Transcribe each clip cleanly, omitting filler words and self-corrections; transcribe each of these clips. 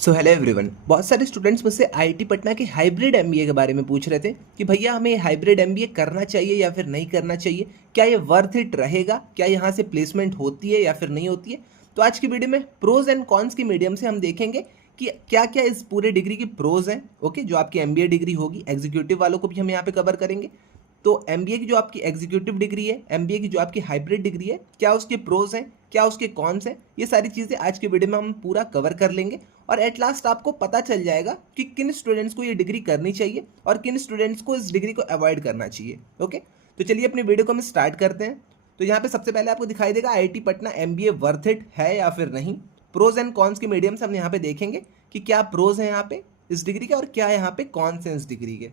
So hello everyone. बहुत सारे students मुझसे आईआईटी पटना के हाइब्रिड एमबीए के बारे में पूछ रहे थे कि भैया हमें हाइब्रिड एमबीए करना चाहिए या फिर नहीं करना चाहिए, क्या ये वर्थ इट रहेगा, क्या यहाँ से प्लेसमेंट होती है या फिर नहीं होती है। तो आज की वीडियो में प्रोज एंड कॉन्स की मीडियम से हम देखेंगे कि क्या क्या इस पूरे डिग्री की प्रोज हैं। ओके, जो आपकी एमबीए डिग्री होगी, एग्जीक्यूटिव वालों को भी हम यहाँ पे कवर करेंगे। तो एमबीए की जो आपकी एग्जीक्यूटिव डिग्री है, एमबीए की जो आपकी हाइब्रिड डिग्री है, क्या उसके प्रोज हैं, क्या उसके कॉन्स हैं, ये सारी चीज़ें आज के वीडियो में हम पूरा कवर कर लेंगे। और एट लास्ट आपको पता चल जाएगा कि किन स्टूडेंट्स को ये डिग्री करनी चाहिए और किन स्टूडेंट्स को इस डिग्री को अवॉइड करना चाहिए। ओके, तो चलिए अपनी वीडियो को हम स्टार्ट करते हैं। तो यहाँ पे सबसे पहले आपको दिखाई देगा IIT Patna MBA worth it है या फिर नहीं। प्रोज एंड कॉन्स के मीडियम से हम यहाँ पे देखेंगे कि क्या प्रोज हैं यहाँ पे इस डिग्री के और क्या यहाँ पे कॉन्स हैं इस डिग्री के।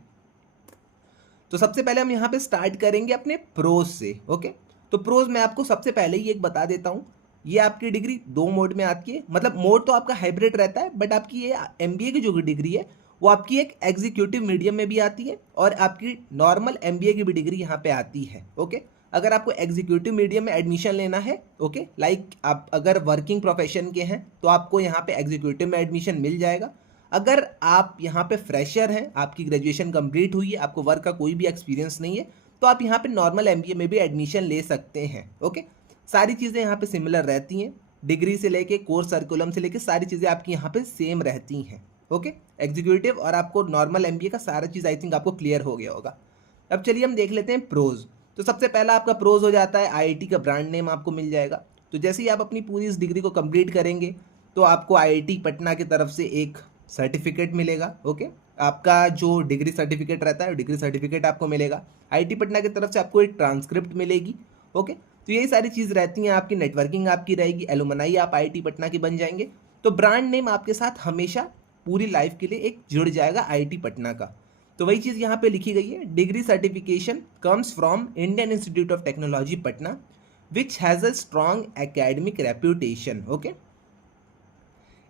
तो सबसे पहले हम यहाँ पे स्टार्ट करेंगे अपने प्रोज से। ओके, तो प्रोज मैं आपको सबसे पहले ही एक बता देता हूँ। ये आपकी डिग्री दो मोड में आती है, मतलब मोड तो आपका हाइब्रिड रहता है, बट आपकी ये एमबीए की जो डिग्री है वो आपकी एक एग्जीक्यूटिव मीडियम में भी आती है और आपकी नॉर्मल एमबीए की भी डिग्री यहाँ पे आती है। ओके, अगर आपको एग्जीक्यूटिव मीडियम में एडमिशन लेना है, ओके, लाइक आप अगर वर्किंग प्रोफेशन के हैं तो आपको यहाँ पे एग्जीक्यूटिव में एडमिशन मिल जाएगा। अगर आप यहाँ पे फ्रेशर हैं, आपकी ग्रेजुएशन कंप्लीट हुई है, आपको वर्क का कोई भी एक्सपीरियंस नहीं है, तो आप यहाँ पे नॉर्मल एमबीए में भी एडमिशन ले सकते हैं। ओके, सारी चीज़ें यहाँ पे सिमिलर रहती हैं, डिग्री से लेके कोर्स सर्कुलम से लेके सारी चीज़ें आपकी यहाँ पे सेम रहती हैं। ओके, एग्जीक्यूटिव और आपको नॉर्मल एमबीए का सारा चीज़ आई थिंक आपको क्लियर हो गया होगा। अब चलिए हम देख लेते हैं प्रोज। तो सबसे पहला आपका प्रोज हो जाता है आईआईटी का ब्रांड नेम आपको मिल जाएगा। तो जैसे ही आप अपनी पूरी इस डिग्री को कंप्लीट करेंगे तो आपको आईआईटी पटना की तरफ से एक सर्टिफिकेट मिलेगा। ओके, आपका जो डिग्री सर्टिफिकेट रहता है डिग्री सर्टिफिकेट आपको मिलेगा। आईआईटी पटना की तरफ से आपको एक ट्रांसक्रिप्ट मिलेगी। ओके, तो यही सारी चीज़ रहती हैं, आपकी नेटवर्किंग आपकी रहेगी, एलुमनाई आप आईआईटी पटना की बन जाएंगे। तो ब्रांड नेम आपके साथ हमेशा पूरी लाइफ के लिए एक जुड़ जाएगा आईआईटी पटना का। तो वही चीज़ यहाँ पे लिखी गई है, degree certification comes from Indian institute of technology Patna which has a strong academic reputation. Okay,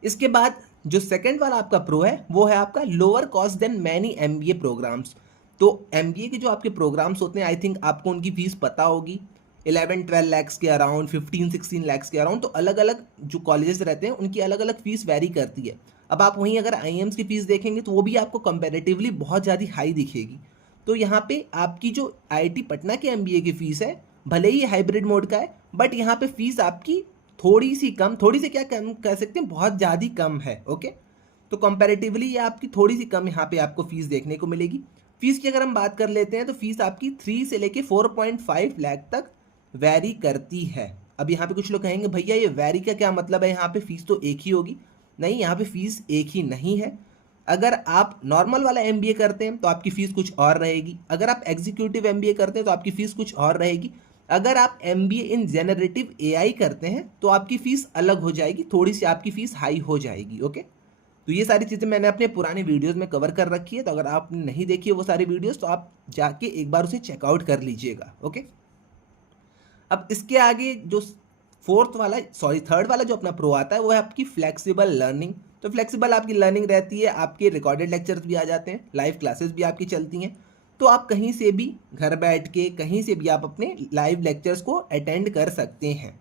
इसके बाद जो सेकंड वाला आपका प्रो है वो है आपका lower cost than many MBA programmes. तो एमबीए के जो आपके प्रोग्राम्स होते हैं, आई थिंक आपको उनकी फीस पता होगी, 11-12 लैक्स के अराउंड, 15-16 लैक्स के अराउंड। तो अलग अलग जो कॉलेजेस रहते हैं उनकी अलग अलग फीस वेरी करती है। अब आप वहीं अगर आईएम्स की फीस देखेंगे तो वो भी आपको कंपेरेटिवली बहुत ज़्यादा हाई दिखेगी। तो यहाँ पे आपकी जो आईआईटी पटना के एमबीए की फीस है, भले ही हाइब्रिड मोड का है, बट यहाँ पे फीस आपकी थोड़ी सी कम, थोड़ी सी क्या कम कह सकते हैं, बहुत ज़्यादा कम है। ओके, तो कंपैरेटिवली ये आपकी थोड़ी सी कम यहाँ पे आपको फीस देखने को मिलेगी। फीस की अगर हम बात कर लेते हैं तो फीस आपकी 3 से लेके 4.5 लाख तक वैरी करती है। अब यहाँ पे कुछ लोग कहेंगे भैया ये वैरी का क्या मतलब है, यहाँ पे फीस तो एक ही होगी। नहीं, यहाँ पे फीस एक ही नहीं है। अगर आप नॉर्मल वाला एमबीए करते हैं तो आपकी फ़ीस कुछ और रहेगी, अगर आप एग्जीक्यूटिव एमबीए करते हैं तो आपकी फ़ीस कुछ और रहेगी, अगर आप एमबीए इन जेनरेटिव एआई करते हैं तो आपकी फ़ीस अलग हो जाएगी, थोड़ी सी आपकी फ़ीस हाई हो जाएगी। ओके, तो ये सारी चीज़ें मैंने अपने पुराने वीडियोस में कवर कर रखी है, तो अगर आपने नहीं देखी है वो सारी वीडियोस तो आप जाके एक बार उसे चेकआउट कर लीजिएगा। ओके, अब इसके आगे जो थर्ड वाला जो अपना प्रो आता है वो है आपकी फ्लेक्सिबल लर्निंग। तो फ्लेक्सिबल आपकी लर्निंग रहती है, आपके रिकॉर्डेड लेक्चर्स भी आ जाते हैं, लाइव क्लासेस भी आपकी चलती हैं। तो आप कहीं से भी घर बैठ के कहीं से भी आप अपने लाइव लेक्चर्स को अटेंड कर सकते हैं।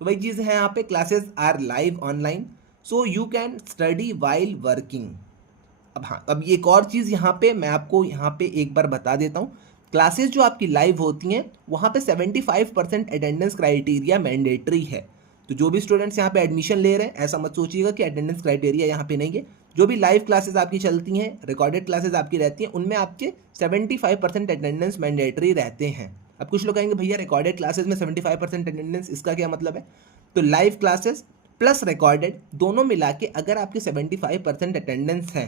तो वही चीज़ है, यहाँ पे classes are live online, so you can study while working. अब हाँ, अब एक और चीज़ यहाँ पे मैं आपको यहाँ पे एक बार बता देता हूँ। क्लासेस जो आपकी लाइव होती हैं वहाँ पे 75% अटेंडेंस क्राइटेरिया मैंडेटरी है। तो जो भी स्टूडेंट्स यहाँ पे एडमिशन ले रहे हैं ऐसा मत सोचिएगा कि अटेंडेंस क्राइटेरिया यहाँ पे नहीं है। जो भी लाइव क्लासेस आपकी चलती हैं, रिकॉर्डेड क्लासेस आपकी रहती हैं, उनमें आपके 75% अटेंडेंस मैंडेटरी रहते हैं। अब कुछ लोग कहेंगे भैया रिकॉर्डेड क्लासेस में 75% अटेंडेंस, इसका क्या मतलब है। तो लाइव क्लासेस प्लस रिकॉर्डेड दोनों मिला के अगर आपके 75% अटेंडेंस है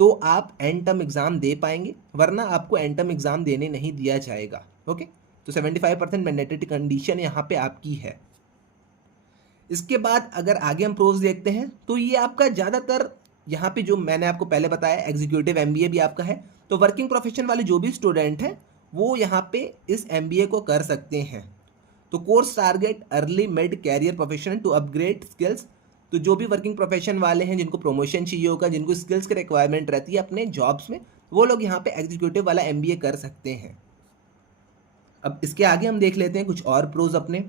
तो आप एंड टर्म एग्जाम दे पाएंगे, वरना आपको एंड टर्म एग्जाम देने नहीं दिया जाएगा। ओके, तो 75% मैंडेटरी कंडीशन यहाँ पे आपकी है। इसके बाद अगर आगे हम प्रोज देखते हैं तो ये आपका ज़्यादातर यहाँ पे जो मैंने आपको पहले बताया एग्जीक्यूटिव एमबीए भी आपका है। तो वर्किंग प्रोफेशन वाले जो भी स्टूडेंट हैं वो यहाँ पे इस एमबीए को कर सकते हैं। तो course target early mid career professional to upgrade skills. तो जो भी वर्किंग प्रोफेशन वाले हैं जिनको प्रमोशन चाहिए होगा, जिनको स्किल्स की रिक्वायरमेंट रहती है अपने जॉब्स में, वो लोग यहाँ पे एग्जीक्यूटिव वाला एमबीए कर सकते हैं। अब इसके आगे हम देख लेते हैं कुछ और प्रोज अपने।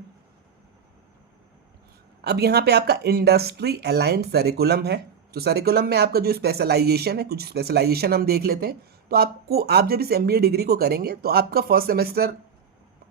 अब यहाँ पे आपका इंडस्ट्री अलाइंड करिकुलम है। तो सरिकुलम में आपका जो स्पेशलाइजेशन है, कुछ स्पेशलाइजेशन हम देख लेते हैं। तो आप जब इस MBA डिग्री को करेंगे तो आपका फर्स्ट सेमेस्टर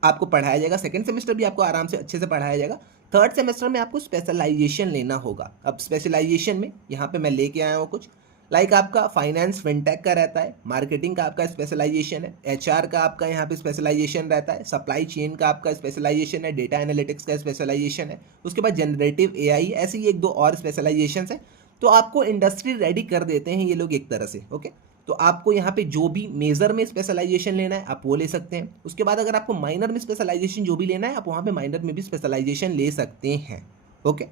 आपको पढ़ाया जाएगा, सेकंड सेमेस्टर भी आपको आराम से अच्छे से पढ़ाया जाएगा, थर्ड सेमेस्टर में आपको स्पेशलाइजेशन लेना होगा। अब स्पेशलाइजेशन में यहाँ पे मैं लेके आया हूँ कुछ, लाइक आपका फाइनेंस फिनटेक का रहता है, मार्केटिंग का आपका स्पेशलाइजेशन है, HR का आपका यहाँ पे स्पेशलाइजेशन रहता है, सप्लाई चेन का आपका स्पेशलाइजेशन है, डेटा एनालिटिक्स का स्पेशलाइजेशन है, उसके बाद जनरेटिव AI, ऐसे ही एक दो और स्पेशलाइजेशन है। तो आपको इंडस्ट्री रेडी कर देते हैं ये लोग एक तरह से, ओके। तो आपको यहाँ पे जो भी मेजर में स्पेशलाइजेशन लेना है आप वो ले सकते हैं। उसके बाद अगर आपको माइनर में स्पेशलाइजेशन जो भी लेना है आप वहाँ पे माइनर में भी स्पेशलाइजेशन ले सकते हैं, ओके।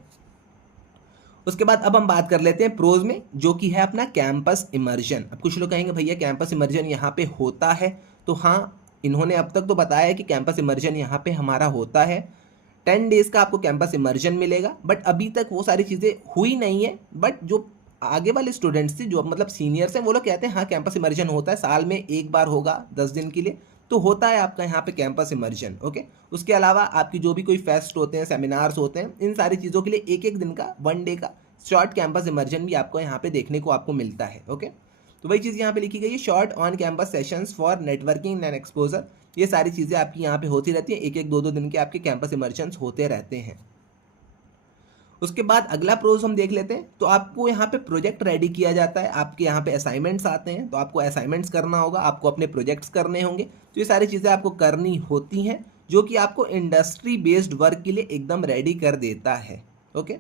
उसके बाद अब हम बात कर लेते हैं प्रोज में, जो कि है अपना कैंपस इमर्जन। अब कुछ लोग कहेंगे भैया कैंपस इमर्जन यहाँ पे होता है, तो हाँ, इन्होंने अब तक तो बताया है कि कैंपस इमर्जन यहाँ पे हमारा होता है। 10 डेज का आपको कैंपस इमर्जन मिलेगा, बट अभी तक वो सारी चीज़ें हुई नहीं है। बट जो आगे वाले स्टूडेंट्स थे, जो मतलब सीनियर्स हैं, वो लोग कहते हैं हाँ कैंपस इमर्जन होता है, साल में एक बार होगा 10 दिन के लिए, तो होता है आपका यहाँ पे कैंपस इमर्जन, ओके। उसके अलावा आपकी जो भी कोई फेस्ट होते हैं, सेमिनार्स होते हैं, इन सारी चीज़ों के लिए एक एक दिन का 1 डे का शॉर्ट कैंपस इमर्जन भी आपको यहाँ पे देखने को आपको मिलता है, ओके। तो वही चीज़ यहाँ पे लिखी गई है, short on campus sessions for networking and exposure. ये सारी चीज़ें आपकी यहाँ पे होती रहती हैं, एक एक दो दो दिन के आपके कैंपस इमर्जन्स होते रहते हैं। उसके बाद अगला प्रोज हम देख लेते हैं। तो आपको यहाँ पे प्रोजेक्ट रेडी किया जाता है, आपके यहाँ पे असाइनमेंट्स आते हैं, तो आपको असाइनमेंट्स करना होगा, आपको अपने प्रोजेक्ट्स करने होंगे। तो ये सारी चीज़ें आपको करनी होती हैं, जो कि आपको इंडस्ट्री बेस्ड वर्क के लिए एकदम रेडी कर देता है, ओके।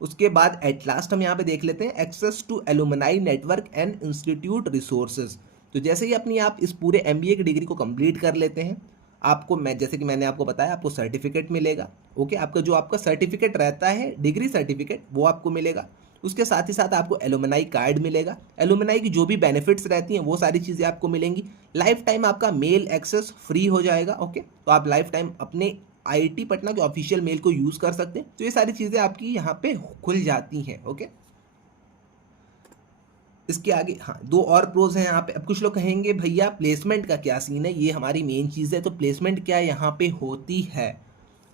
उसके बाद एट लास्ट हम यहाँ पे देख लेते हैं access to alumni network and institute resources. तो जैसे ही अपनी आप इस पूरे MBA की डिग्री को कंप्लीट कर लेते हैं, आपको जैसे कि मैंने आपको बताया, आपको सर्टिफिकेट मिलेगा, ओके। आपका जो आपका सर्टिफिकेट रहता है, डिग्री सर्टिफिकेट, वो आपको मिलेगा। उसके साथ ही साथ आपको एलुमनाई कार्ड मिलेगा, एलुमनाई की जो भी बेनिफिट्स रहती हैं वो सारी चीज़ें आपको मिलेंगी। लाइफ टाइम आपका मेल एक्सेस फ्री हो जाएगा, ओके। तो आप लाइफ टाइम अपने IIT पटना के ऑफिशियल मेल को यूज़ कर सकते हैं। तो ये सारी चीज़ें आपकी यहाँ पे खुल जाती हैं, ओके। इसके आगे हाँ, दो और प्रोज हैं यहाँ पे। अब कुछ लोग कहेंगे भैया प्लेसमेंट का क्या सीन है, ये हमारी मेन चीज़ है, तो प्लेसमेंट क्या यहाँ पे होती है।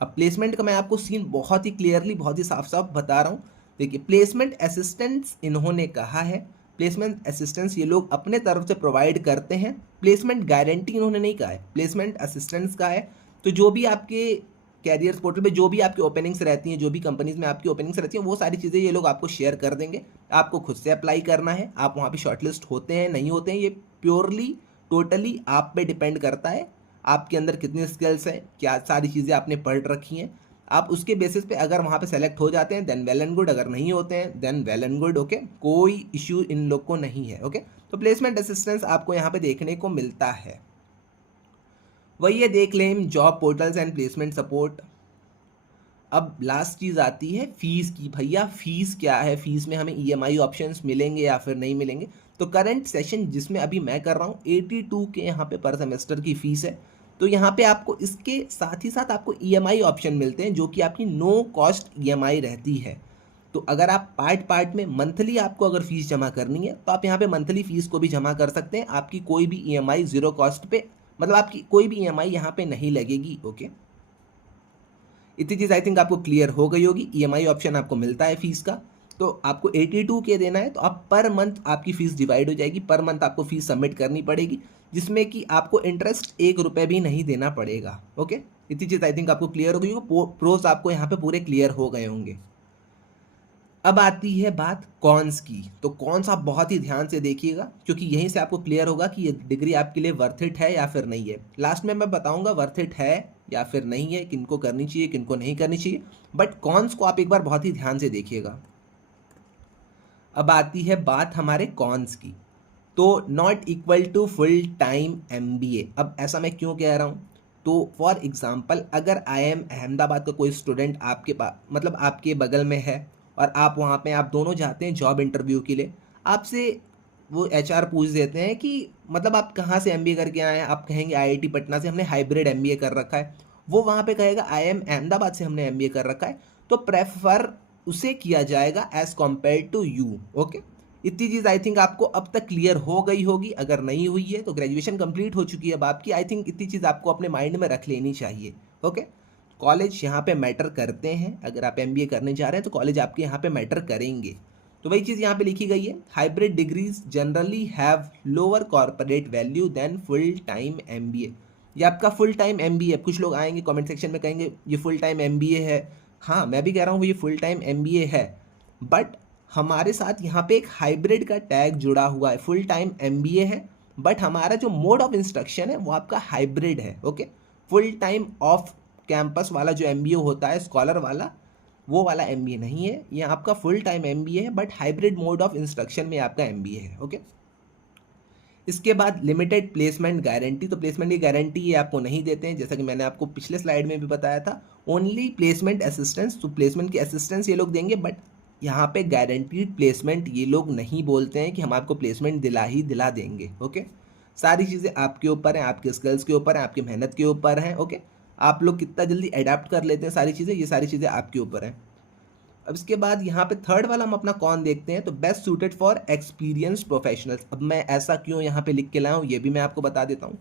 अब प्लेसमेंट का मैं आपको सीन बहुत ही क्लियरली, बहुत ही साफ साफ बता रहा हूँ। देखिए, प्लेसमेंट असिस्टेंट्स इन्होंने कहा है, प्लेसमेंट असिस्टेंट्स ये लोग अपने तरफ से प्रोवाइड करते हैं। प्लेसमेंट गारंटी इन्होंने नहीं कहा है, प्लेसमेंट असिस्टेंट्स का है। तो जो भी आपके कैरियर्स पोर्टल पे जो भी आपकी ओपनिंग्स रहती हैं, जो भी कंपनीज में आपकी ओपनिंग्स रहती हैं, वो सारी चीज़ें ये लोग आपको शेयर कर देंगे। आपको खुद से अप्लाई करना है, आप वहाँ पे शॉर्टलिस्ट होते हैं नहीं होते हैं, ये प्योरली टोटली आप पे डिपेंड करता है। आपके अंदर कितनी स्किल्स हैं, क्या सारी चीज़ें आपने पढ़ रखी हैं, आप उसके बेसिस पे अगर वहाँ पे सेलेक्ट हो जाते हैं देन वेल एंड गुड, अगर नहीं होते हैं then well and good, okay. कोई इश्यू इन लोग को नहीं है, ओके। तो प्लेसमेंट असिस्टेंस आपको यहाँ पे देखने को मिलता है। वही है, देख लें job portals and placement support. अब लास्ट चीज़ आती है फीस की। भैया फीस क्या है, फीस में हमें EMI ऑप्शंस मिलेंगे या फिर नहीं मिलेंगे। तो करंट सेशन जिसमें अभी मैं कर रहा हूँ 82 के यहाँ पे पर सेमेस्टर की फ़ीस है। तो यहाँ पे आपको इसके साथ ही साथ आपको EMI ऑप्शन मिलते हैं, जो कि आपकी नो कॉस्ट EMI रहती है। तो अगर आप पार्ट पार्ट में मंथली आपको अगर फीस जमा करनी है तो आप यहाँ पे मंथली फीस को भी जमा कर सकते हैं। आपकी कोई भी EMI जीरो कॉस्ट पे, मतलब आपकी कोई भी EMI यहाँ पे नहीं लगेगी, ओके। इतनी चीज़ आई थिंक आपको क्लियर हो गई होगी। EMI ऑप्शन आपको मिलता है फीस का, तो आपको 82 के देना है, तो आप पर मंथ आपकी फ़ीस डिवाइड हो जाएगी, पर मंथ आपको फ़ीस सबमिट करनी पड़ेगी, जिसमें कि आपको इंटरेस्ट 1 रुपये भी नहीं देना पड़ेगा, ओके। इतनी चीज़ आई थिंक आपको क्लियर हो गई होगी, प्रोज आपको यहाँ पे पूरे क्लियर हो गए होंगे। अब आती है बात कॉन्स की। तो कॉन्स आप बहुत ही ध्यान से देखिएगा, क्योंकि यहीं से आपको क्लियर होगा कि ये डिग्री आपके लिए वर्थ इट है या फिर नहीं है। लास्ट में मैं बताऊंगा वर्थ इट है या फिर नहीं है, किनको करनी चाहिए किनको नहीं करनी चाहिए, बट कॉन्स को आप एक बार बहुत ही ध्यान से देखिएगा। अब आती है बात हमारे कॉन्स की। तो not equal to full time MBA। अब ऐसा मैं क्यों कह रहा हूँ, तो फॉर एग्जाम्पल अगर IIM अहमदाबाद का कोई स्टूडेंट आपके पास, मतलब आपके बगल में है, और आप वहाँ पे आप दोनों जाते हैं जॉब इंटरव्यू के लिए, आपसे वो HR पूछ देते हैं कि मतलब आप कहाँ से MBA करके आए हैं, आप कहेंगे IIT पटना से हमने हाइब्रिड MBA कर रखा है, वो वहाँ पे कहेगा IIM अहमदाबाद से हमने MBA कर रखा है, तो प्रेफर उसे किया जाएगा as compared to you, okay. इतनी चीज़ आई थिंक आपको अब तक क्लियर हो गई होगी, अगर नहीं हुई है तो ग्रेजुएशन कंप्लीट हो चुकी है अब आपकी, आई थिंक इतनी चीज़ आपको अपने माइंड में रख लेनी चाहिए, ओके। कॉलेज यहाँ पे मैटर करते हैं, अगर आप MBA करने जा रहे हैं तो कॉलेज आपके यहाँ पे मैटर करेंगे। तो वही चीज़ यहाँ पे लिखी गई है, hybrid degrees generally have lower corporate value than full time MBA. ये आपका फुल टाइम एमबीए, कुछ लोग आएंगे कमेंट सेक्शन में कहेंगे ये फुल टाइम एमबीए है। हाँ, मैं भी कह रहा हूँ ये फुल टाइम एमबीए है, बट हमारे साथ यहाँ पे एक हाइब्रिड का टैग जुड़ा हुआ है। फुल टाइम एमबीए है बट हमारा जो मोड ऑफ इंस्ट्रक्शन है वो आपका हाइब्रिड है। Okay, full time off campus वाला जो एमबीए होता है स्कॉलर वाला, वो वाला एमबीए नहीं है, ये आपका फुल टाइम एमबीए है but hybrid mode of instruction में आपका एमबीए है। ओके, इसके बाद लिमिटेड प्लेसमेंट गारंटी। तो प्लेसमेंट की गारंटी ये आपको नहीं देते हैं, जैसा कि मैंने आपको पिछले स्लाइड में भी बताया था, ओनली प्लेसमेंट असिस्टेंस। तो प्लेसमेंट की असिस्टेंस ये लोग देंगे, बट यहाँ पे गारंटीड प्लेसमेंट ये लोग नहीं बोलते हैं कि हम आपको प्लेसमेंट दिला ही दिला देंगे। ओके, सारी चीज़ें आपके ऊपर हैं, आपके स्किल्स के ऊपर हैं, आपकी मेहनत के ऊपर हैं। ओके, आप लोग कितना जल्दी अडेप्ट कर लेते हैं सारी चीज़ें, ये सारी चीज़ें आपके ऊपर हैं। अब इसके बाद यहाँ पे थर्ड वाला हम अपना कौन देखते हैं, तो best suited for experience professionals. अब मैं ऐसा क्यों यहाँ पे लिख के लाया हूँ ये भी मैं आपको बता देता हूँ।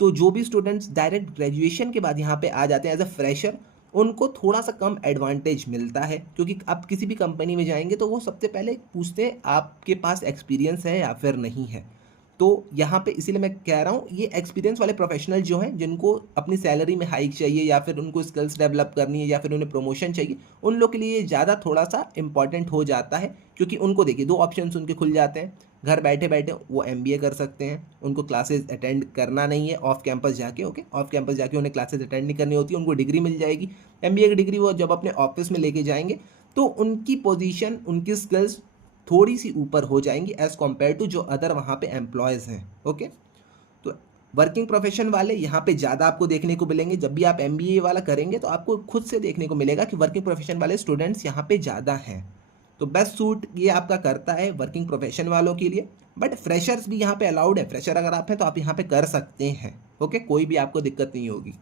तो जो भी स्टूडेंट्स डायरेक्ट ग्रेजुएशन के बाद यहाँ पे आ जाते हैं एज अ फ्रेशर, उनको थोड़ा सा कम एडवांटेज मिलता है, क्योंकि आप किसी भी कंपनी में जाएंगे तो वो सबसे पहले पूछते हैं आपके पास एक्सपीरियंस है या फिर नहीं है। तो यहाँ पे इसीलिए मैं कह रहा हूँ ये एक्सपीरियंस वाले प्रोफेशनल जो हैं, जिनको अपनी सैलरी में हाइक चाहिए या फिर उनको स्किल्स डेवलप करनी है या फिर उन्हें प्रमोशन चाहिए, उन लोग के लिए ये ज़्यादा थोड़ा सा इंपॉर्टेंट हो जाता है। क्योंकि उनको देखिए दो ऑप्शंस उनके खुल जाते हैं, घर बैठे बैठे वो एमबीए कर सकते हैं, उनको क्लासेस अटेंड करना नहीं है ऑफ कैंपस जाके। ओके, ऑफ कैंपस जाके उन्हें क्लासेस अटेंड नहीं करनी होती, उनको डिग्री मिल जाएगी। एमबीए की डिग्री वो जब अपने ऑफिस में लेके जाएंगे तो उनकी पोजीशन, उनकी स्किल्स थोड़ी सी ऊपर हो जाएंगी एज़ कम्पेयर टू जो अदर वहाँ पे एम्प्लॉयज़ हैं। ओके, तो वर्किंग प्रोफेशन वाले यहाँ पे ज़्यादा आपको देखने को मिलेंगे। जब भी आप एमबीए वाला करेंगे तो आपको खुद से देखने को मिलेगा कि वर्किंग प्रोफेशन वाले स्टूडेंट्स यहाँ पे ज़्यादा हैं। तो बेस्ट सूट ये आपका करता है वर्किंग प्रोफेशन वालों के लिए, बट फ्रेशर्स भी यहाँ पे अलाउड है। फ्रेशर अगर आप हैं तो आप यहाँ पे कर सकते हैं। ओके, कोई भी आपको दिक्कत नहीं होगी।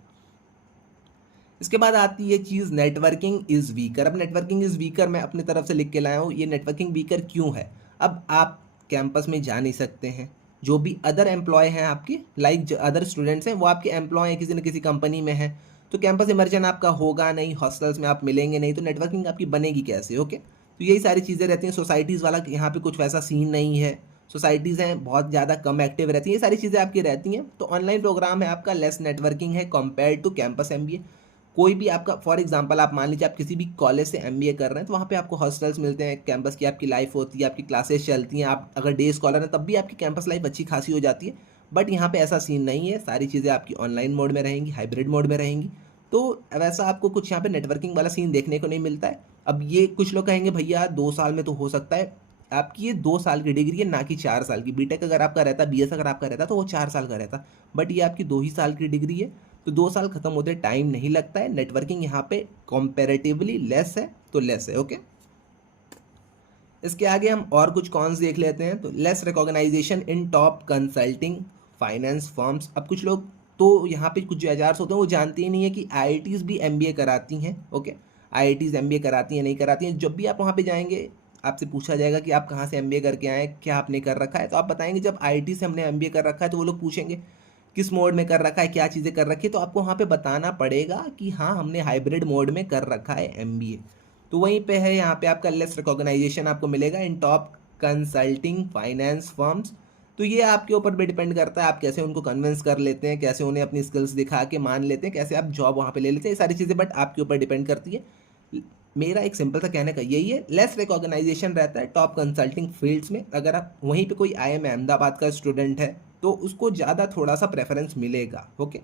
इसके बाद आती है चीज़ नेटवर्किंग इज़ वीकर। अब नेटवर्किंग इज़ वीकर मैं अपनी तरफ से लिख के लाया हूँ। ये नेटवर्किंग वीकर क्यों है? अब आप कैंपस में जा नहीं सकते हैं, जो भी अदर एम्प्लॉय हैं आपके, लाइक जो अदर स्टूडेंट्स हैं वो आपके एम्प्लॉय हैं, किसी न किसी कंपनी में हैं, तो कैंपस इमर्जन आपका होगा नहीं, हॉस्टल्स में आप मिलेंगे नहीं, तो नेटवर्किंग आपकी बनेगी कैसे? ओके, तो यही सारी चीज़ें रहती हैं। सोसाइटीज़ वाला यहाँ पे कुछ वैसा सीन नहीं है, सोसाइटीज़ हैं बहुत ज़्यादा कम एक्टिव रहती हैं, ये सारी चीज़ें आपकी रहती हैं। तो ऑनलाइन प्रोग्राम है आपका, लेस नेटवर्किंग है कंपेयर टू कैंपस एमबीए। कोई भी आपका फॉर एग्जांपल आप मान लीजिए आप किसी भी कॉलेज से एमबीए कर रहे हैं, तो वहाँ पे आपको हॉस्टल्स मिलते हैं, कैंपस की आपकी लाइफ होती है, आपकी क्लासेस चलती हैं, आप अगर डे स्कॉलर हैं तब भी आपकी कैंपस लाइफ अच्छी खासी हो जाती है। बट यहाँ पे ऐसा सीन नहीं है, सारी चीज़ें आपकी ऑनलाइन मोड में रहेंगी, हाइब्रिड मोड में रहेंगी। तो वैसा आपको कुछ यहाँ पे नेटवर्किंग वाला सीन देखने को नहीं मिलता है। अब ये कुछ लोग कहेंगे भैया 2 साल में तो हो सकता है, आपकी ये 2 साल की डिग्री है ना कि 4 साल की। बीटेक अगर आपका रहता, बीएस अगर आपका रहता तो वो 4 साल का रहता, बट ये आपकी 2 ही साल की डिग्री है। तो 2 साल खत्म होते टाइम नहीं लगता है। नेटवर्किंग यहाँ पे कंपैरेटिवली लेस है, तो लेस है। ओके, इसके आगे हम और कुछ कॉन्स देख लेते हैं। तो लेस रिकॉग्नाइजेशन इन टॉप कंसल्टिंग फाइनेंस फर्म्स। अब कुछ लोग तो यहाँ पे कुछ जो एचआर्स होते हैं वो जानते ही नहीं है कि आईआईटीज़ भी एमबीए कराती हैं। ओके, आईआईटीज़ एमबीए कराती हैं नहीं कराती हैं। जब भी आप वहाँ पे जाएंगे आपसे पूछा जाएगा कि आप कहाँ से एमबीए करके आए, क्या आपने कर रखा है, तो आप बताएंगे जब आईआईटी से हमने एमबीए कर रखा है। तो वो लोग पूछेंगे किस मोड में कर रखा है, क्या चीज़ें कर रखी है, तो आपको वहाँ पे बताना पड़ेगा कि हाँ हमने हाइब्रिड मोड में कर रखा है एमबीए। तो वहीं पे है यहाँ पे आपका लेस रिकॉग्नाइजेशन आपको मिलेगा इन टॉप कंसल्टिंग फाइनेंस फर्म्स। तो ये आपके ऊपर भी डिपेंड करता है, आप कैसे उनको कन्विंस कर लेते हैं, कैसे उन्हें अपनी स्किल्स दिखा के मान लेते हैं, कैसे आप जॉब वहाँ पे ले लेते हैं, ये सारी चीज़ें बट आपके ऊपर डिपेंड करती है। मेरा एक सिंपल सा कहने का यही है, लेस रिकॉग्नाइजेशन रहता है टॉप कंसल्टिंग फील्ड्स में। अगर आप वहीं पे कोई आईआईएम अहमदाबाद का स्टूडेंट है तो उसको ज़्यादा थोड़ा सा प्रेफरेंस मिलेगा। ओके,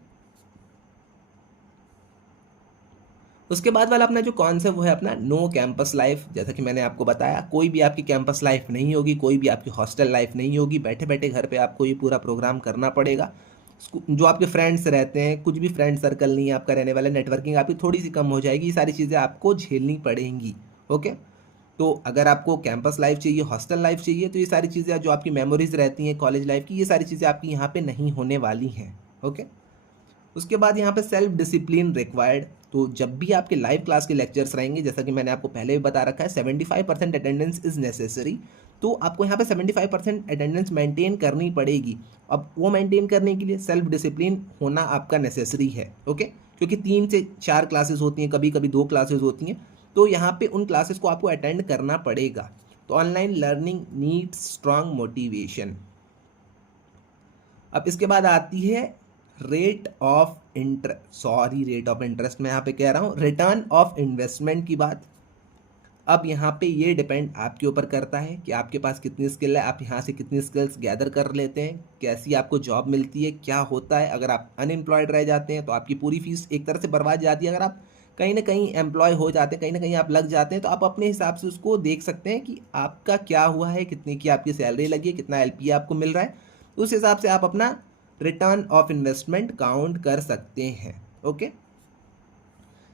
उसके बाद वाला अपना जो कॉन्सेप्ट वो है अपना नो कैंपस लाइफ। जैसा कि मैंने आपको बताया, कोई भी आपकी कैंपस लाइफ नहीं होगी, कोई भी आपकी हॉस्टल लाइफ नहीं होगी। बैठे बैठे घर पे आपको ये पूरा प्रोग्राम करना पड़ेगा। जो आपके फ्रेंड्स रहते हैं, कुछ भी फ्रेंड सर्कल नहीं है आपका रहने वाला, नेटवर्किंग आपकी थोड़ी सी कम हो जाएगी, ये सारी चीज़ें आपको झेलनी पड़ेंगी। ओके, तो अगर आपको कैंपस लाइफ चाहिए, हॉस्टल लाइफ चाहिए, तो ये सारी चीज़ें जो आपकी मेमोरीज रहती हैं कॉलेज लाइफ की, ये सारी चीज़ें आपकी यहाँ पे नहीं होने वाली हैं। ओके, उसके बाद यहाँ पे सेल्फ डिसिप्लिन रिक्वायर्ड। तो जब भी आपके लाइव क्लास के लेक्चर्स रहेंगे, जैसा कि मैंने आपको पहले भी बता रखा है, 75% अटेंडेंस इज़ नेसेसरी। तो आपको यहाँ पे 75% अटेंडेंस मेंटेन करनी पड़ेगी। अब वो मेंटेन करने के लिए सेल्फ डिसिप्लिन होना आपका नेसेसरी है। ओके, क्योंकि 3 से 4 क्लासेस होती हैं, कभी कभी 2 क्लासेस होती हैं, तो यहाँ पे उन क्लासेस को आपको अटेंड करना पड़ेगा। तो online learning needs strong motivation. अब इसके बाद आती है रेट ऑफ इंटरेस्ट मैं यहाँ पे कह रहा हूँ रिटर्न ऑफ इन्वेस्टमेंट की बात। अब यहाँ पे ये डिपेंड आपके ऊपर करता है कि आपके पास कितनी स्किल है, आप यहाँ से कितनी स्किल्स गैदर कर लेते हैं, कैसी आपको जॉब मिलती है, क्या होता है। अगर आप अनएम्प्लॉयड रह जाते हैं तो आपकी पूरी फीस एक तरह से बर्बाद जाती है। अगर आप कहीं ना कहीं एम्प्लॉय हो जाते हैं, कहीं ना कहीं आप लग जाते हैं, तो आप अपने हिसाब से उसको देख सकते हैं कि आपका क्या हुआ है, कितने की आपकी सैलरी लगी है, कितना एलपीए आपको मिल रहा है। उस हिसाब से आप अपना रिटर्न ऑफ इन्वेस्टमेंट काउंट कर सकते हैं। ओके,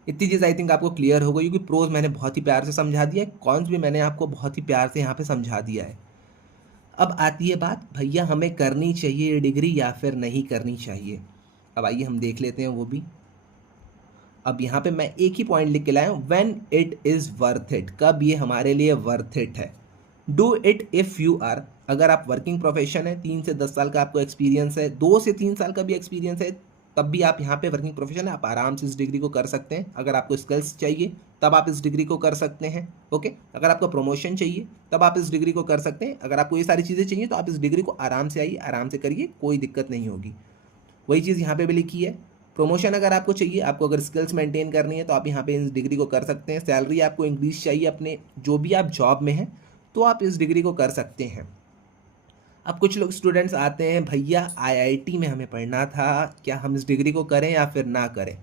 इतनी चीज़ आई थिंक आपको क्लियर हो गई, क्योंकि प्रोज मैंने बहुत ही प्यार से समझा दिया है, कॉन्स भी मैंने आपको बहुत ही प्यार से यहाँ पे समझा दिया है। अब आती है बात, भैया हमें करनी चाहिए ये डिग्री या फिर नहीं करनी चाहिए। अब आइए हम देख लेते हैं वो भी। अब यहाँ पे मैं एक ही पॉइंट लिख के लाया हूँ, when it is worth it, कब ये हमारे लिए वर्थ इट है। Do it if you are, अगर आप वर्किंग प्रोफेशन है, 3 से 10 साल का आपको एक्सपीरियंस है, 2 से 3 साल का भी एक्सपीरियंस है, तब भी आप यहाँ पे वर्किंग प्रोफेशन है, आप आराम से इस डिग्री को कर सकते हैं। अगर आपको स्किल्स चाहिए तब आप इस डिग्री को कर सकते हैं। ओके, अगर आपको प्रमोशन चाहिए तब आप इस डिग्री को कर सकते हैं। अगर आपको ये सारी चीज़ें चाहिए तो आप इस डिग्री को आराम से आइए, आराम से करिए, कोई दिक्कत नहीं होगी। वही चीज़ यहाँ पे भी लिखी है, प्रमोशन अगर आपको चाहिए, आपको अगर स्किल्स मेंटेन करनी है तो आप यहाँ पे इस डिग्री को कर सकते हैं। सैलरी आपको इंक्रीज चाहिए अपने जो भी आप जॉब में हैं, तो आप इस डिग्री को कर सकते हैं। अब कुछ लोग स्टूडेंट्स आते हैं, भैया आईआईटी में हमें पढ़ना था, क्या हम इस डिग्री को करें या फिर ना करें।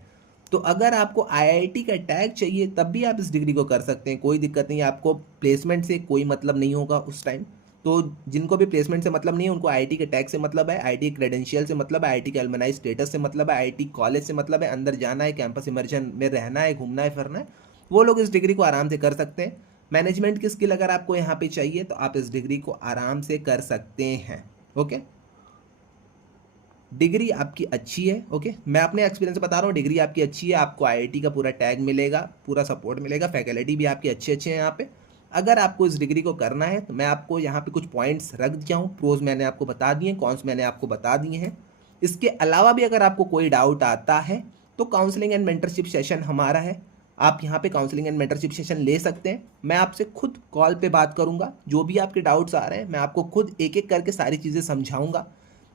तो अगर आपको आईआईटी का टैग चाहिए तब भी आप इस डिग्री को कर सकते हैं, कोई दिक्कत नहीं है। आपको प्लेसमेंट से कोई मतलब नहीं होगा उस टाइम। तो जिनको भी प्लेसमेंट से मतलब नहीं है, उनको आईआईटी के टैग से मतलब है, आईआईटी क्रेडेंशियल से मतलब है, आईआईटी के एलुमनाई स्टेटस से मतलब है, आईआईटी कॉलेज से मतलब है, अंदर जाना है, कैंपस इमर्जन में रहना है, घूमना है, फिरना है, वो लोग इस डिग्री को आराम से कर सकते हैं। मैनेजमेंट की स्किल अगर आपको यहाँ पे चाहिए तो आप इस डिग्री को आराम से कर सकते हैं। ओके, डिग्री आपकी अच्छी है। ओके, मैं अपने एक्सपीरियंस से बता रहा हूँ, डिग्री आपकी अच्छी है, आपको आईआईटी का पूरा टैग मिलेगा, पूरा सपोर्ट मिलेगा, फैकल्टी भी आपके अच्छे अच्छे हैं यहाँ पे। अगर आपको इस डिग्री को करना है तो मैं आपको यहाँ पे कुछ पॉइंट्स रख दिया हूँ, प्रोज मैंने आपको बता दिए, कॉन्स मैंने आपको बता दिए हैं। इसके अलावा भी अगर आपको कोई डाउट आता है तो काउंसलिंग एंड मेंटरशिप सेशन हमारा है, आप यहाँ पे काउंसलिंग एंड मेंटरशिप सेशन ले सकते हैं। मैं आपसे खुद कॉल पे बात करूँगा, जो भी आपके डाउट्स आ रहे हैं मैं आपको खुद एक एक करके सारी चीज़ें समझाऊंगा।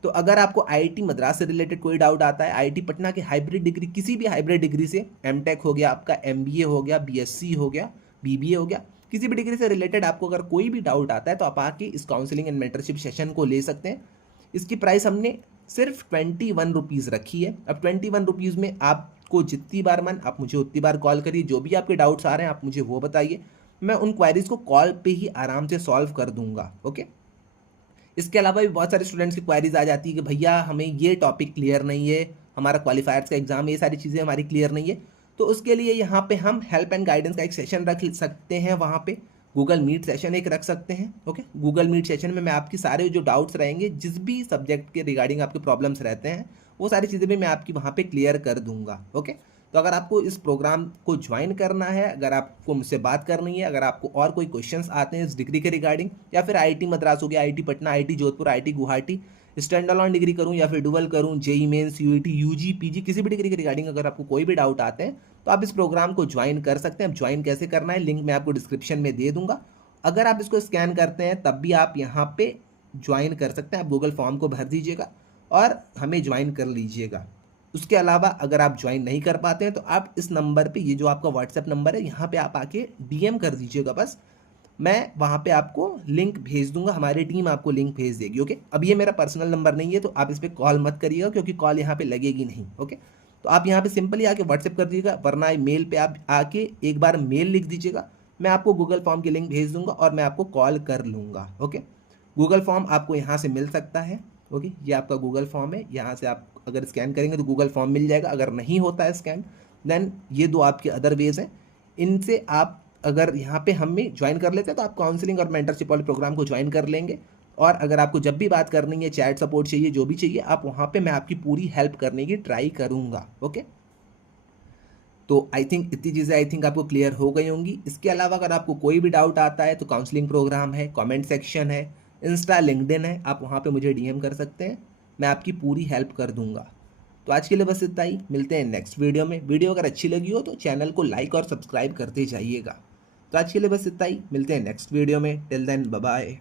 तो अगर आपको आईआईटी मद्रास से रिलेटेड कोई डाउट आता है, आईआईटी पटना की हाइब्रिड डिग्री, किसी भी हाइब्रिड डिग्री से, एमटेक हो गया आपका, एमबीए हो गया, बीएससी हो गया, बीबीए हो गया, किसी भी डिग्री से रिलेटेड आपको अगर कोई भी डाउट आता है तो आप आके इस काउंसलिंग एंड मेंटरशिप सेशन को ले सकते हैं। इसकी प्राइस हमने सिर्फ 21 रुपीज़ रखी है। अब 21 रुपीज़ में आपको जितनी बार मन आप मुझे उतनी बार कॉल करिए, जो भी आपके डाउट्स आ रहे हैं आप मुझे वो बताइए, मैं उन क्वायरीज को कॉल पे ही आराम से सॉल्व कर दूंगा। ओके, इसके अलावा भी बहुत सारे स्टूडेंट्स की क्वायरीज आ जाती है कि भैया हमें ये टॉपिक क्लियर नहीं है, हमारा क्वालिफायर्स का एग्जाम, ये सारी चीज़ें हमारी क्लियर नहीं है। तो उसके लिए यहाँ पे हम हेल्प एंड गाइडेंस का एक सेशन रख सकते हैं, वहाँ पे गूगल मीट सेशन एक रख सकते हैं। ओके, गूगल मीट सेशन में मैं आपकी सारे जो डाउट्स रहेंगे, जिस भी सब्जेक्ट के रिगार्डिंग आपके प्रॉब्लम्स रहते हैं, वो सारी चीज़ें भी मैं आपकी वहाँ पे क्लियर कर दूंगा। ओके, तो अगर आपको इस प्रोग्राम को ज्वाइन करना है, अगर आपको मुझसे बात करनी है, अगर आपको और कोई क्वेश्चंस आते हैं इस डिग्री के रिगार्डिंग, या फिर आईआईटी मद्रास हो गया, IIT Patna, IIT Jodhpur, IIT Guwahati, stand alone degree करूं या फिर डुअल करूं, JEE mains, UET, UG, PG, किसी भी डिग्री के रिगार्डिंग अगर आपको कोई भी डाउट आते हैं तो आप इस प्रोग्राम को ज्वाइन कर सकते हैं। अब ज्वाइन कैसे करना है, लिंक मैं आपको डिस्क्रिप्शन में दे दूंगा। अगर आप इसको स्कैन करते हैं तब भी आप यहाँ पे ज्वाइन कर सकते हैं। आप गूगल फॉर्म को भर दीजिएगा और हमें ज्वाइन कर लीजिएगा। उसके अलावा अगर आप ज्वाइन नहीं कर पाते हैं तो आप इस नंबर पे, ये जो आपका व्हाट्सएप नंबर है, यहाँ पे आप आके डीएम कर दीजिएगा बस, मैं वहाँ पे आपको लिंक भेज दूंगा, हमारी टीम आपको लिंक भेज देगी। ओके, अब ये मेरा पर्सनल नंबर नहीं है तो आप इस पर कॉल मत करिएगा, क्योंकि कॉल यहाँ पे लगेगी नहीं। ओके, तो आप यहाँ पे सिंपली आके व्हाट्सएप कर दीजिएगा, वरना मेल पे आप आके एक बार मेल लिख दीजिएगा, मैं आपको गूगल फॉर्म की लिंक भेज दूंगा और मैं आपको कॉल कर लूँगा। ओके, गूगल फॉर्म आपको यहाँ से मिल सकता है। ओके, ये आपका गूगल फॉर्म है, यहाँ से आप अगर स्कैन करेंगे तो गूगल फॉर्म मिल जाएगा। अगर नहीं होता है स्कैन, देन ये दो आपके अदर वेज हैं, इनसे आप अगर यहाँ पे हमें ज्वाइन कर लेते हैं तो आप काउंसलिंग और मेंटरशिप वाले प्रोग्राम को ज्वाइन कर लेंगे। और अगर आपको जब भी बात करनी है, चैट सपोर्ट चाहिए, जो भी चाहिए, आप वहाँ पे मैं आपकी पूरी हेल्प करने की ट्राई करूँगा। ओके, तो आई थिंक इतनी चीज़ें आई थिंक आपको क्लियर हो गई होंगी। इसके अलावा अगर आपको कोई भी डाउट आता है तो काउंसलिंग प्रोग्राम है, कमेंट सेक्शन है, इंस्टा, लिंक्डइन है, आप वहाँ पे मुझे डीएम कर सकते हैं, मैं आपकी पूरी हेल्प कर दूंगा। तो आज के लिए बस इतना ही, मिलते हैं नेक्स्ट वीडियो में। वीडियो अगर अच्छी लगी हो तो चैनल को लाइक और सब्सक्राइब करते जाइएगा। तो आज के लिए बस इतना ही, मिलते हैं नेक्स्ट वीडियो में। Till then bye bye.